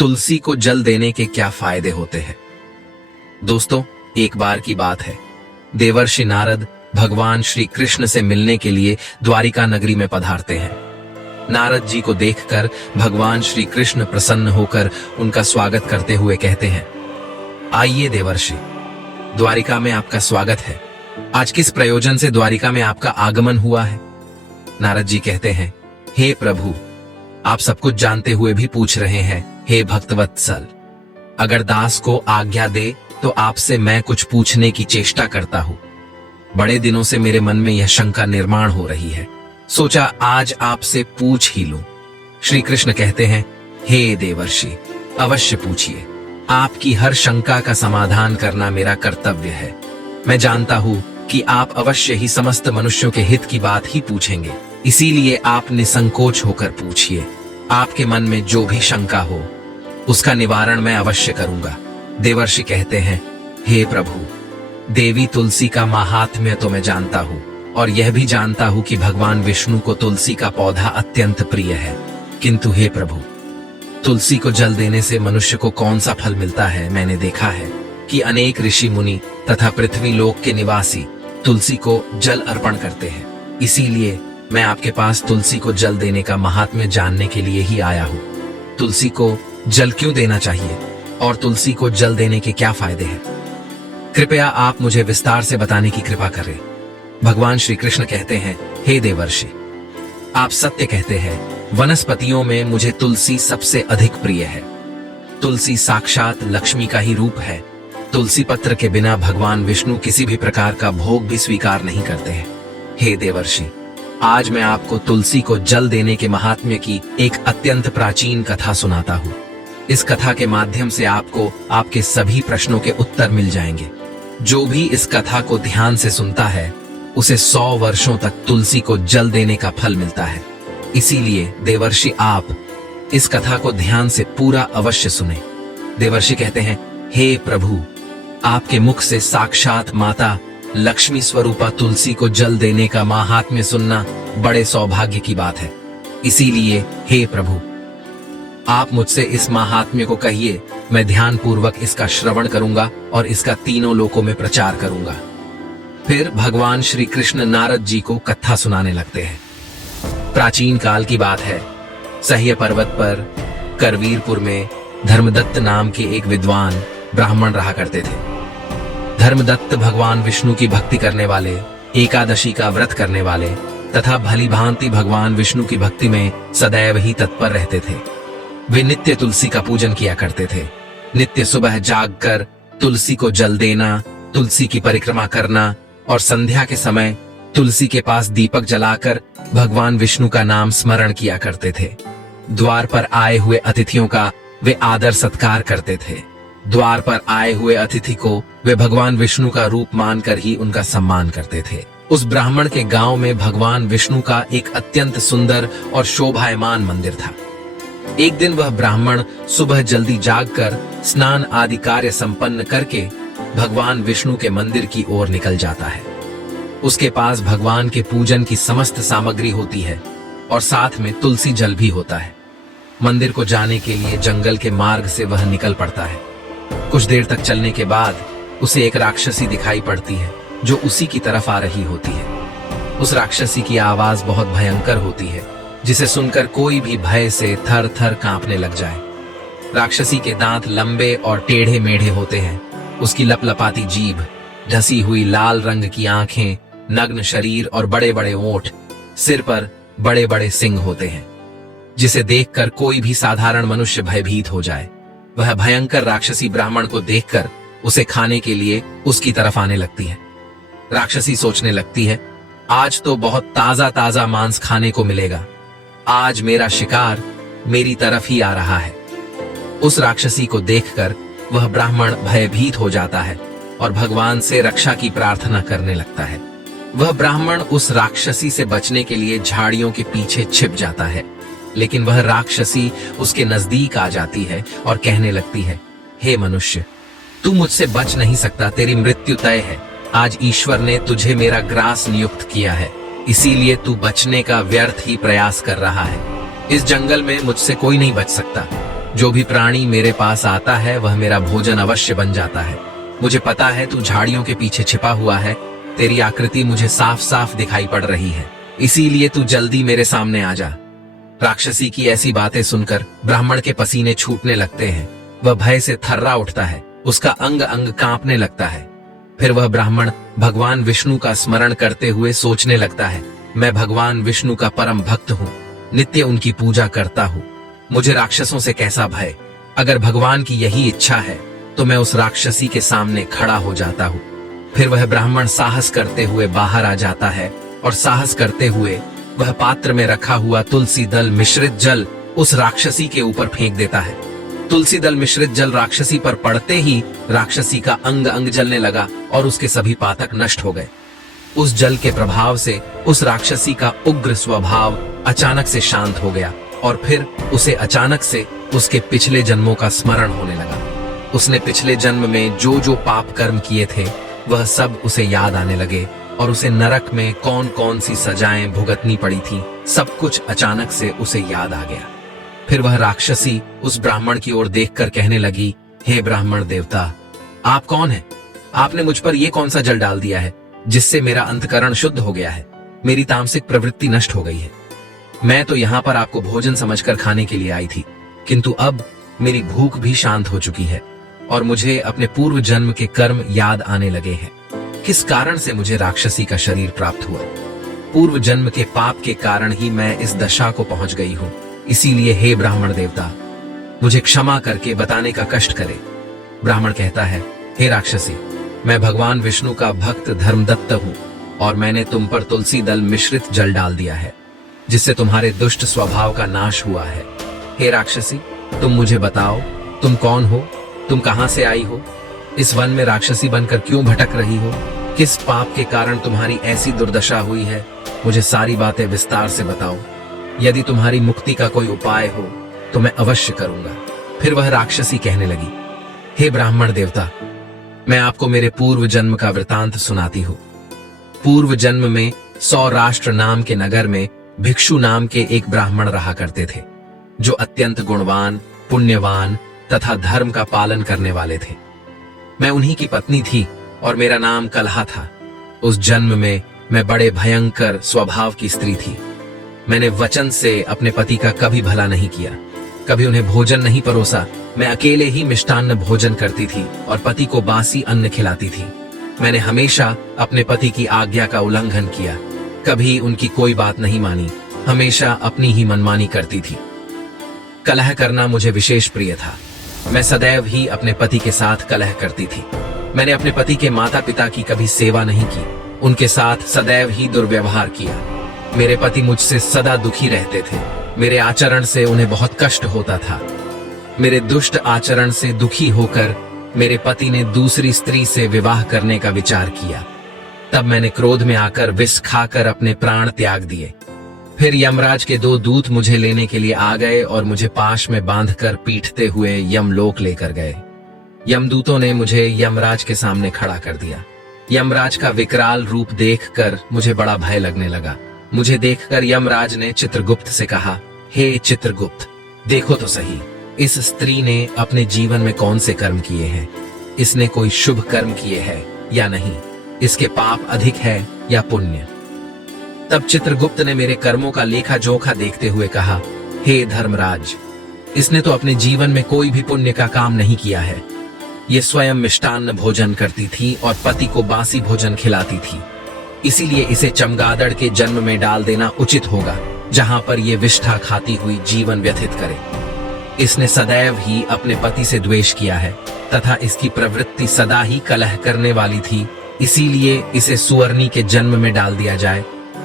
तुलसी को जल देने के क्या फायदे होते हैं। दोस्तों, एक बार की बात है, देवर्षि नारद भगवान श्री कृष्ण से मिलने के लिए द्वारिका नगरी में पधारते हैं। नारद जी को देखकर भगवान श्री कृष्ण प्रसन्न होकर उनका स्वागत करते हुए कहते हैं, आइए देवर्षि, द्वारिका में आपका स्वागत है। आज किस प्रयोजन से द्वारिका में आपका आगमन हुआ है। नारद जी कहते हैं, हे प्रभु, आप सब कुछ जानते हुए भी पूछ रहे हैं। हे भक्तवत्सल, अगर दास को आज्ञा दे तो आपसे मैं कुछ पूछने की चेष्टा करता हूं। बड़े दिनों से मेरे मन में यह शंका निर्माण हो रही है, सोचा आज आपसे पूछ ही लूं। श्री कृष्ण कहते हैं, हे देवर्षि, अवश्य पूछिए। आपकी हर शंका का समाधान करना मेरा कर्तव्य है। मैं जानता हूं कि आप अवश्य ही समस्त मनुष्यों के हित की बात ही पूछेंगे, इसीलिए आप निसंकोच होकर पूछिए। आपके मन में जो भी शंका हो उसका निवारण मैं अवश्य करूंगा। देवर्षि कहते हैं, हे प्रभु, देवी तुलसी का महात्म्य तो मैं जानता हूं और यह भी जानता हूं कि भगवान विष्णु को तुलसी का पौधा अत्यंत प्रिय है। किंतु हे प्रभु, तुलसी को जल देने से मनुष्य को कौन सा फल मिलता है। मैंने देखा है कि अनेक ऋषि मुनि तथा पृथ्वी लोक के निवासी तुलसी को जल अर्पण करते हैं। इसीलिए मैं आपके पास तुलसी को जल देने का महात्म्य जानने के लिए ही आया हूं। तुलसी को जल क्यों देना चाहिए और तुलसी को जल देने के क्या फायदे हैं, कृपया आप मुझे विस्तार से बताने की कृपा करें। भगवान श्री कृष्ण कहते हैं, हे देवर्षि, आप सत्य कहते हैं। वनस्पतियों में मुझे तुलसी सबसे अधिक प्रिय है। तुलसी साक्षात लक्ष्मी का ही रूप है। तुलसी पत्र के बिना भगवान विष्णु किसी भी प्रकार का भोग भी स्वीकार नहीं करते हैं। हे देवर्षि, आज मैं आपको तुलसी को जल देने के महात्म्य की एक अत्यंत प्राचीन कथा सुनाता हूँ। इस कथा के माध्यम से आपको आपके सभी प्रश्नों के उत्तर मिल जाएंगे। जो भी इस कथा को ध्यान से सुनता है उसे 100 वर्षों तक तुलसी को जल देने का फल मिलता है। इसीलिए देवर्षि, आप इस कथा को ध्यान से पूरा अवश्य सुने। देवर्षि कहते हैं, हे प्रभु, आपके मुख से साक्षात माता लक्ष्मी स्वरूपा तुलसी को जल देने का महात्म्य सुनना बड़े सौभाग्य की बात है। इसीलिए हे प्रभु, आप मुझसे इस महात्म्य को कहिए। मैं ध्यान पूर्वक इसका श्रवण करूंगा और इसका तीनों लोकों में प्रचार करूंगा। फिर भगवान श्री कृष्ण नारद जी को कथा सुनाने लगते हैं। प्राचीन काल की बात है, सह्य पर्वत पर करवीरपुर में धर्मदत्त नाम के एक विद्वान ब्राह्मण रहा करते थे। धर्मदत्त भगवान विष्णु की भक्ति करने वाले, एकादशी का व्रत करने वाले तथा भली भांति भगवान विष्णु की भक्ति में सदैव ही तत्पर रहते थे। वे नित्य तुलसी का पूजन किया करते थे। नित्य सुबह जागकर तुलसी को जल देना, तुलसी की परिक्रमा करना और संध्या के समय तुलसी के पास दीपक जलाकर भगवान विष्णु का नाम स्मरण किया करते थे। द्वार पर आए हुए अतिथियों का वे आदर सत्कार करते थे। द्वार पर आए हुए अतिथि को वे भगवान विष्णु का रूप मानकर ही उनका सम्मान करते थे। उस ब्राह्मण के गांव में भगवान विष्णु का एक अत्यंत सुंदर और शोभायमान मंदिर था। एक दिन वह ब्राह्मण सुबह जल्दी जागकर स्नान आदि कार्य संपन्न करके भगवान विष्णु के मंदिर की ओर निकल जाता है। उसके पास भगवान के पूजन की समस्त सामग्री होती है और साथ में तुलसी जल भी होता है। मंदिर को जाने के लिए जंगल के मार्ग से वह निकल पड़ता है। कुछ देर तक चलने के बाद उसे एक राक्षसी दिखाई पड़ती है जो उसी की तरफ आ रही होती है। उस राक्षसी की आवाज बहुत भयंकर होती है, जिसे सुनकर कोई भी भय से थर थर कांपने लग जाए। राक्षसी के दांत लंबे और टेढ़े मेढ़े होते हैं। उसकी लपलपाती जीभ, ढसी हुई लाल रंग की आंखें, नग्न शरीर और बड़े बड़े ओंठ, सिर पर बड़े बड़े सिंग होते हैं, जिसे देखकर कोई भी साधारण मनुष्य भयभीत हो जाए। वह भयंकर राक्षसी ब्राह्मण को देखकर उसे खाने के लिए उसकी तरफ आने लगती है। राक्षसी सोचने लगती है, आज तो बहुत ताजा ताजा मांस खाने को मिलेगा। आज मेरा शिकार मेरी तरफ ही आ रहा है। उस राक्षसी को देखकर वह ब्राह्मण भयभीत हो जाता है और भगवान से रक्षा की प्रार्थना करने लगता है। वह ब्राह्मण उस राक्षसी से बचने के लिए झाड़ियों के पीछे छिप जाता है, लेकिन वह राक्षसी उसके नजदीक आ जाती है और कहने लगती है, हे मनुष्य, तू मुझसे बच नहीं सकता, तेरी मृत्यु तय है। आज ईश्वर ने तुझे मेरा ग्रास नियुक्त किया है, इसीलिए तू बचने का व्यर्थ ही प्रयास कर रहा है। इस जंगल में मुझसे कोई नहीं बच सकता। जो भी प्राणी मेरे पास आता है वह मेरा भोजन अवश्य बन जाता है। मुझे पता है तू झाड़ियों के पीछे छिपा हुआ है, तेरी आकृति मुझे साफ साफ दिखाई पड़ रही है, इसीलिए तू जल्दी मेरे सामने आ जा। राक्षसी की ऐसी बातें सुनकर ब्राह्मण के पसीने छूटने लगते हैं। वह भय से थर्रा उठता है, उसका अंग अंग कांपने लगता है। फिर वह ब्राह्मण भगवान विष्णु का स्मरण करते हुए सोचने लगता है, मैं भगवान विष्णु का परम भक्त हूँ, नित्य उनकी पूजा करता हूँ, मुझे राक्षसों से कैसा भय। अगर भगवान की यही इच्छा है तो मैं उस राक्षसी के सामने खड़ा हो जाता हूँ। फिर वह ब्राह्मण साहस करते हुए बाहर आ जाता है और साहस करते हुए वह पात्र में रखा हुआ तुलसी दल मिश्रित जल उस राक्षसी के ऊपर फेंक देता है। तुलसी दल मिश्रित जल राक्षसी पर पड़ते ही राक्षसी का अंग अंग जलने लगा और उसके सभी पातक नष्ट हो गए। उस जल के प्रभाव से उस राक्षसी का उग्र स्वभाव अचानक से शांत हो गया और फिर उसे अचानक से उसके पिछले जन्मों का स्मरण होने लगा। उसने पिछले जन्म में जो जो पाप कर्म किए थे वह सब उसे याद आने लगे और उसे नरक में कौन कौन सी सजाएं भुगतनी पड़ी थी, सब कुछ अचानक से उसे याद आ गया। फिर वह राक्षसी उस ब्राह्मण की ओर देखकर कहने लगी, हे ब्राह्मण देवता, आप कौन हैं? आपने मुझ पर यह कौन सा जल डाल दिया है जिससे मेरा अंतकरण शुद्ध हो गया है, मेरी तामसिक प्रवृत्ति नष्ट हो गई है। मैं तो यहाँ पर आपको भोजन समझकर खाने के लिए आई थी, किंतु अब मेरी भूख भी शांत हो चुकी है और मुझे अपने पूर्व जन्म के कर्म याद आने लगे हैं। किस कारण से मुझे राक्षसी का शरीर प्राप्त हुआ? पूर्व जन्म के पाप के कारण ही मैं इस दशा को पहुंच गई हूँ, इसीलिए हे ब्राह्मण देवता, मुझे क्षमा करके बताने का कष्ट करे। ब्राह्मण कहता है, हे राक्षसी, मैं भगवान विष्णु का भक्त धर्मदत्त हूँ और मैंने तुम पर तुलसी दल मिश्रित जल डाल दिया है जिससे तुम्हारे दुष्ट स्वभाव का नाश हुआ है। हे राक्षसी, तुम मुझे बताओ, तुम कौन हो? तुम कहां से आई हो? इस वन में राक्षसी बनकर क्यों भटक रही हो? किस पाप के कारण तुम्हारी ऐसी दुर्दशा हुई है? मुझे सारी बातें विस्तार से बताओ। यदि तुम्हारी मुक्ति का कोई उपाय हो तो मैं अवश्य करूंगा। फिर वह राक्षसी कहने लगी, हे ब्राह्मण देवता, मैं आपको मेरे पूर्व जन्म का वृतांत सुनाती हूँ। पूर्व जन्म में सौराष्ट्र नाम के नगर में भिक्षु नाम के एक ब्राह्मण रहा करते थे, जो अत्यंत गुणवान, पुण्यवान तथा धर्म का पालन करने वाले थे। मैं उन्हीं की पत्नी थी और मेरा नाम कलहा था। उस जन्म में मैं बड़े भयंकर स्वभाव की स्त्री थी। मैंने वचन से अपने पति का कभी भला नहीं किया, कभी उन्हें भोजन नहीं परोसा। मैं अकेले ही मिष्टान्न भोजन करती थी और पति को बासी अन्न खिलाती थी। मैंने हमेशा अपने पति की आज्ञा का उल्लंघन किया, कभी उनकी कोई बात नहीं मानी, हमेशा अपनी ही मनमानी करती थी। कलह करना मुझे विशेष प्रिय था। मैं सदैव ही अपने पति के साथ कलह करती थी। मैंने अपने पति के माता पिता की कभी सेवा नहीं की, उनके साथ सदैव ही दुर्व्यवहार किया। मेरे पति मुझसे सदा दुखी रहते थे। मेरे आचरण से उन्हें बहुत कष्ट होता था। मेरे दुष्ट आचरण से दुखी होकर मेरे पति ने दूसरी स्त्री से विवाह करने का विचार किया। तब मैंने क्रोध में आकर विष खाकर अपने प्राण त्याग दिए। फिर यमराज के 2 दूत मुझे लेने के लिए आ गए और मुझे पाश में बांधकर पीटते हुए यमलोक लेकर गए। यमदूतों ने मुझे यमराज के सामने खड़ा कर दिया। यमराज का विकराल रूप देखकर मुझे बड़ा भय लगने लगा। मुझे देखकर यमराज ने चित्रगुप्त से कहा, हे चित्रगुप्त, देखो तो सही, इस स्त्री ने अपने जीवन में कौन से कर्म किए हैं? इसने कोई शुभ कर्म किए हैं या नहीं? इसके पाप अधिक है या पुण्य? तब चित्रगुप्त ने मेरे कर्मों का लेखा जोखा देखते हुए कहा, हे धर्मराज, इसने तो अपने जीवन में कोई भी पुण्य का काम नहीं किया है। ये स्वयं मिष्टान्न भोजन करती थी और पति को बासी भोजन खिलाती थी, इसीलिए इसे चमगादड़ के जन्म में डाल देना उचित होगा, जहां पर ये विष्ठा खाती हुई जीवन व्यतीत करे। इसने सदैव ही अपने पति से द्वेष किया है तथा इसकी प्रवृत्ति सदा ही कलह करने वाली थी, इसीलिए इसे सुअर्णी के जन्म में डाल दिया जाए,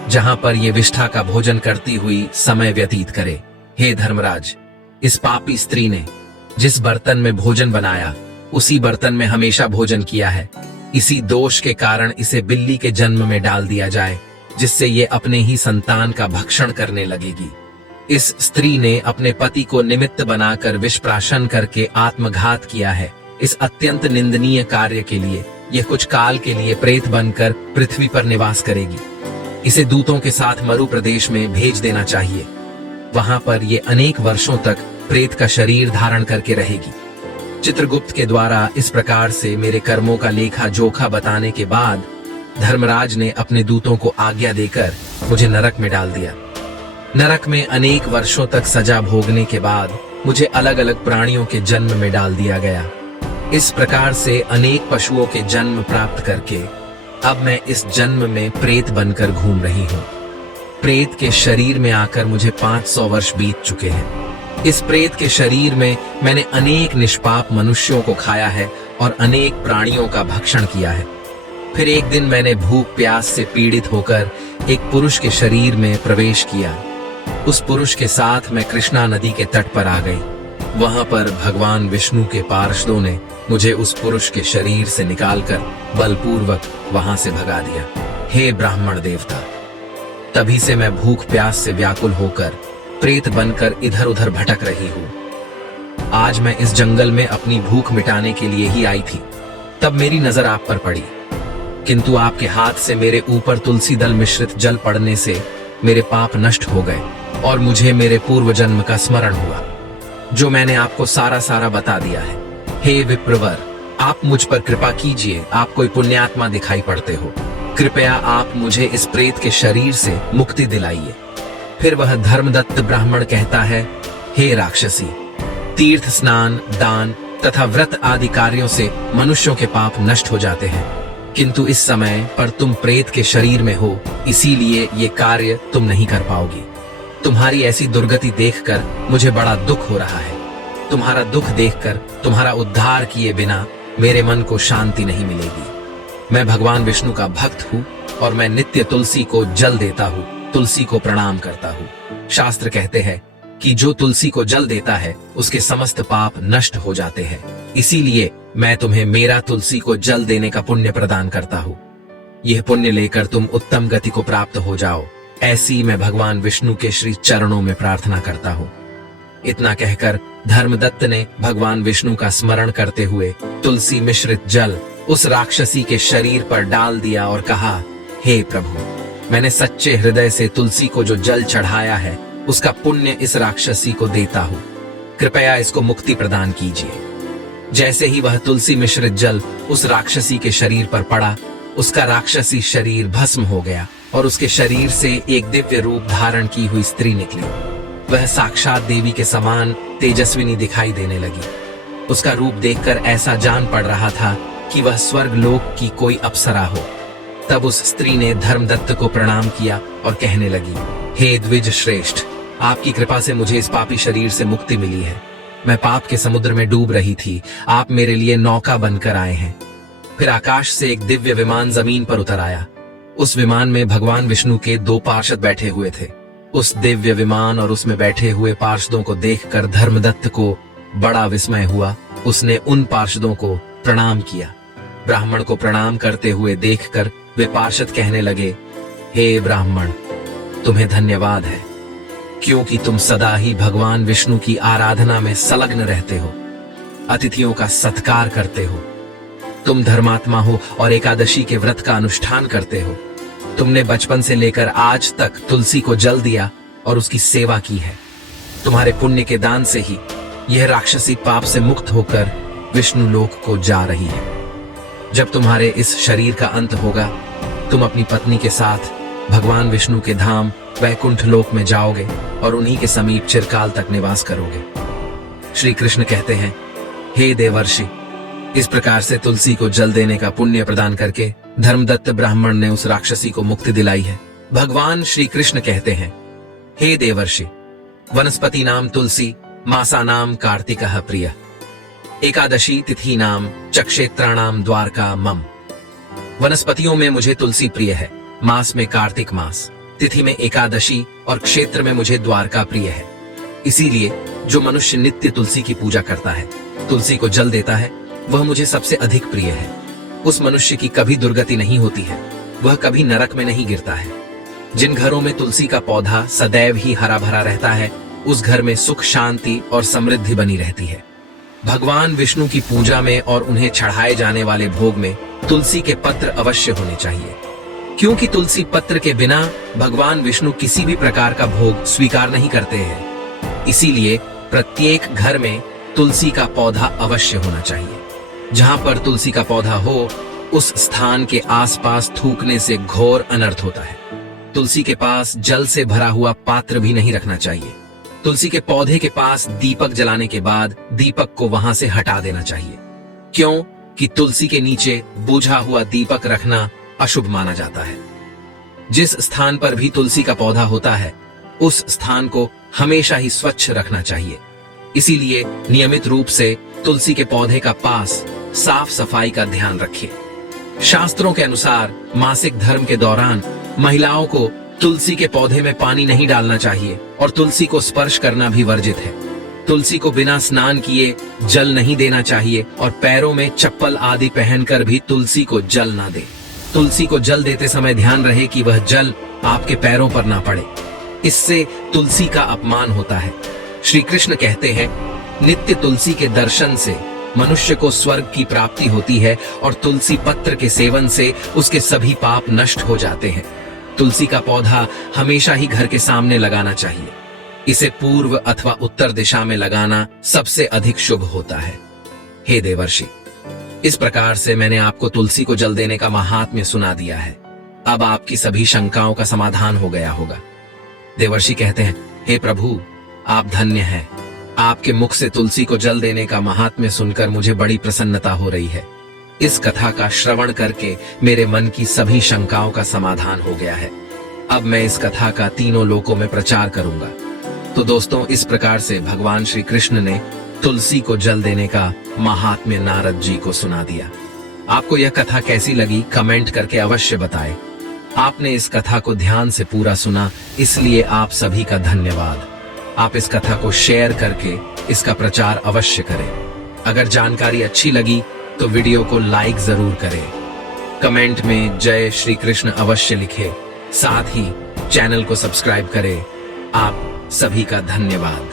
जहां पर ये विष्ठा का भोजन करती हुई समय व्यतीत करे। हे धर्मराज, इस पापी स्त्री ने जिस बर्तन में भोजन बनाया उसी बर्तन में हमेशा भोजन किया है। इसी दोष के कारण इसे बिल्ली के जन्म में डाल दिया जाए, जिससे ये अपने ही संतान का भक्षण करने लगेगी। इस स्त्री ने अपने पति को निमित्त बनाकर विष प्राशन करके आत्मघात किया है। इस अत्यंत निंदनीय कार्य के लिए यह कुछ काल के लिए प्रेत बनकर पृथ्वी पर निवास करेगी। इसे दूतों के साथ मरु प्रदेश में भेज देना चाहिए। वहां पर ये अनेक वर्षों तक प्रेत का शरीर धारण करके रहेगी। चित्रगुप्त के द्वारा इस प्रकार से मेरे कर्मों का लेखा जोखा बताने के बाद धर्मराज ने अपने दूतों को आज्ञा देकर मुझे नरक में डाल दिया। नरक में अनेक वर्षों तक सजा भोगने के बाद मुझे अलग अलग प्राणियों के जन्म में डाल दिया गया। इस प्रकार से अनेक पशुओं के जन्म प्राप्त करके अब मैं इस जन्म में प्रेत बनकर घूम रही हूँ। प्रेत के शरीर में आकर मुझे 500 वर्ष बीत चुके हैं। इस प्रेत के शरीर में मैंने अनेक निष्पाप मनुष्यों को खाया है और अनेक प्राणियों का भक्षण किया है। फिर एक दिन मैंने भूख प्यास से पीड़ित होकर एक पुरुष के शरीर में प्रवेश किया। उस पुरुष के साथ मैं कृष्णा नदी के तट पर आ गई। वहां पर भगवान विष्णु के पार्षदों ने मुझे उस पुरुष के शरीर से निकालकर बलपूर्वक वहां से भगा दिया। हे ब्राह्मण देवता, तभी से मैं भूख प्यास से व्याकुल होकर प्रेत बनकर इधर उधर भटक रही हूँ। आज मैं इस जंगल में अपनी भूख मिटाने के लिए ही आई थी। तब मेरी नजर आप पर पड़ी, किंतु आपके हाथ से मेरे ऊपर तुलसी दल मिश्रित जल पड़ने से मेरे पाप नष्ट हो गए और मुझे मेरे पूर्व जन्म का स्मरण हुआ, जो मैंने आपको सारा सारा बता दिया है। हे विप्रवर, आप मुझ पर कृपा कीजिए। आप कोई पुण्यात्मा दिखाई पड़ते हो। कृपया आप मुझे इस प्रेत के शरीर से मुक्ति दिलाइए। फिर वह धर्मदत्त ब्राह्मण कहता है, हे राक्षसी, तीर्थ स्नान, दान तथा व्रत आदि कार्यों से मनुष्यों के पाप नष्ट हो जाते हैं, किंतु इस समय पर तुम प्रेत के शरीर में हो, इसीलिए ये कार्य तुम नहीं कर पाओगी। तुम्हारी ऐसी दुर्गति देखकर मुझे बड़ा दुख हो रहा है। तुम्हारा दुख देखकर तुम्हारा उद्धार किए बिना मेरे मन को शांति नहीं मिलेगी। मैं भगवान विष्णु का भक्त हूँ और मैं नित्य तुलसी को जल देता हूँ, तुलसी को प्रणाम करता हूँ। शास्त्र कहते हैं कि जो तुलसी को जल देता है उसके समस्त पाप नष्ट हो जाते हैं। इसीलिए मैं तुम्हें मेरा तुलसी को जल देने का पुण्य प्रदान करता हूँ। यह पुण्य लेकर तुम उत्तम गति को प्राप्त हो जाओ, ऐसी मैं भगवान विष्णु के श्री चरणों में प्रार्थना करता हूँ। इतना कहकर धर्मदत्त ने भगवान विष्णु का स्मरण करते हुए तुलसी मिश्रित जल उस राक्षसी के शरीर पर डाल दिया और कहा, हे प्रभु, मैंने सच्चे हृदय से तुलसी को जो जल चढ़ाया है उसका पुण्य इस राक्षसी को देता हूँ। कृपया इसको मुक्ति प्रदान कीजिए। जैसे ही वह तुलसी मिश्रित जल उस राक्षसी के शरीर पर पड़ा, उसका राक्षसी शरीर भस्म हो गया और उसके शरीर से एक दिव्य रूप धारण की हुई स्त्री निकली। वह साक्षात देवी के समान तेजस्विनी दिखाई देने लगी। उसका रूप देखकर ऐसा जान पड़ रहा था कि वह स्वर्ग लोक की कोई अप्सरा हो। तब उस स्त्री ने धर्मदत्त को प्रणाम किया और कहने लगी, हे द्विज श्रेष्ठ, आपकी कृपा से मुझे इस पापी शरीर से मुक्ति मिली है। मैं पाप के समुद्र में डूब रही थी, आप मेरे लिए नौका बनकर आए हैं। फिर आकाश से एक दिव्य विमान जमीन पर उतर आया। उस विमान में भगवान विष्णु के 2 पार्षद बैठे हुए थे। उस दिव्य विमान और उसमें बैठे हुए पार्षदों को देखकर धर्मदत्त को बड़ा विस्मय हुआ। उसने उन पार्षदों को प्रणाम किया। ब्राह्मण को प्रणाम करते हुए देखकर वे पार्षद कहने लगे, हे ब्राह्मण, तुम्हें धन्यवाद है, क्योंकि तुम सदा ही भगवान विष्णु की आराधना में संलग्न रहते हो, अतिथियों का सत्कार करते हो। तुम धर्मात्मा हो और एकादशी के व्रत का अनुष्ठान करते हो। तुमने बचपन से लेकर आज तक तुलसी को जल दिया और उसकी सेवा की है। तुम्हारे पुण्य के दान से ही यह राक्षसी पाप से मुक्त होकर विष्णु लोक को जा रही है। जब तुम्हारे इस शरीर का अंत होगा, तुम अपनी पत्नी के साथ भगवान विष्णु के धाम वैकुंठ लोक में जाओगे और उन्हीं के समीप चिरकाल तक निवास करोगे। श्री कृष्ण कहते हैं, हे देवर्षि, इस प्रकार से तुलसी को जल देने का पुण्य प्रदान करके धर्मदत्त ब्राह्मण ने उस राक्षसी को मुक्ति दिलाई है। भगवान श्री कृष्ण कहते हैं, हे देवर्षि, वनस्पति नाम तुलसी, मासा नाम कार्तिकः प्रिय, एकादशी तिथि नाम चक्षेत्राणाम द्वारका मम। वनस्पतियों में मुझे तुलसी प्रिय है, मास में कार्तिक मास, तिथि में एकादशी और क्षेत्र में मुझे द्वारका प्रिय है। इसीलिए जो मनुष्य नित्य तुलसी की पूजा करता है, तुलसी को जल देता है, वह मुझे सबसे अधिक प्रिय है। उस मनुष्य की कभी दुर्गति नहीं होती है, वह कभी नरक में नहीं गिरता है। जिन घरों में तुलसी का पौधा सदैव ही हरा भरा रहता है, उस घर में सुख शांति और समृद्धि बनी रहती है। भगवान विष्णु की पूजा में और उन्हें चढ़ाए जाने वाले भोग में तुलसी के पत्र अवश्य होने चाहिए, क्योंकि तुलसी पत्र के बिना भगवान विष्णु किसी भी प्रकार का भोग स्वीकार नहीं करते हैं। इसीलिए प्रत्येक घर में तुलसी का पौधा अवश्य होना चाहिए। जहां पर तुलसी का पौधा हो, उस स्थान के आसपास थूकने से घोर अनर्थ होता है। तुलसी के पास जल से भरा हुआ पात्र भी नहीं रखना चाहिए। तुलसी के पौधे के पास दीपक जलाने के बाद दीपक को वहां से हटा देना चाहिए। क्यों कि तुलसी के नीचे बुझा हुआ दीपक रखना अशुभ माना जाता है। जिस स्थान पर भी तुलसी का पौधा होता है, उस स्थान को हमेशा ही स्वच्छ रखना चाहिए। इसीलिए नियमित रूप से तुलसी के पौधे का पास साफ सफाई का ध्यान रखिए। शास्त्रों के अनुसार मासिक धर्म के दौरान महिलाओं को तुलसी के पौधे में पानी नहीं डालना चाहिए और तुलसी को स्पर्श करना भी वर्जित है। तुलसी को बिना स्नान किए जल नहीं देना चाहिए और पैरों में चप्पल आदि पहनकर भी तुलसी को जल ना दे। तुलसी को जल देते समय ध्यान रहे कि वह जल आपके पैरों पर ना पड़े, इससे तुलसी का अपमान होता है। श्री कृष्ण कहते हैं, नित्य तुलसी के दर्शन से मनुष्य को स्वर्ग की प्राप्ति होती है और तुलसी पत्र के सेवन से उसके सभी पाप नष्ट हो जाते हैं। तुलसी का पौधा हमेशा ही घर के सामने लगाना चाहिए। इसे पूर्व अथवा उत्तर दिशा में लगाना सबसे अधिक शुभ होता है। हे देवर्षि, इस प्रकार से मैंने आपको तुलसी को जल देने का महात्म्य सुना दिया है। अब आपकी सभी शंकाओं का समाधान हो गया होगा। देवर्षि कहते हैं, हे प्रभु, आप धन्य हैं। आपके मुख से तुलसी को जल देने का महात्म्य सुनकर मुझे बड़ी प्रसन्नता हो रही है। इस कथा का श्रवण करके मेरे मन की सभी शंकाओं का समाधान हो गया है। अब मैं इस कथा का तीनों लोकों में प्रचार करूंगा। तो दोस्तों, इस प्रकार से भगवान श्री कृष्ण ने तुलसी को जल देने का महात्म्य नारद जी को सुना दिया। आपको यह कथा कैसी लगी कमेंट करके अवश्य बताएं। आपने इस कथा को ध्यान से पूरा सुना, इसलिए आप सभी का धन्यवाद। आप इस कथा को शेयर करके इसका प्रचार अवश्य करें। अगर जानकारी अच्छी लगी तो वीडियो को लाइक जरूर करें। कमेंट में जय श्री कृष्ण अवश्य लिखें। साथ ही चैनल को सब्सक्राइब करें। आप सभी का धन्यवाद।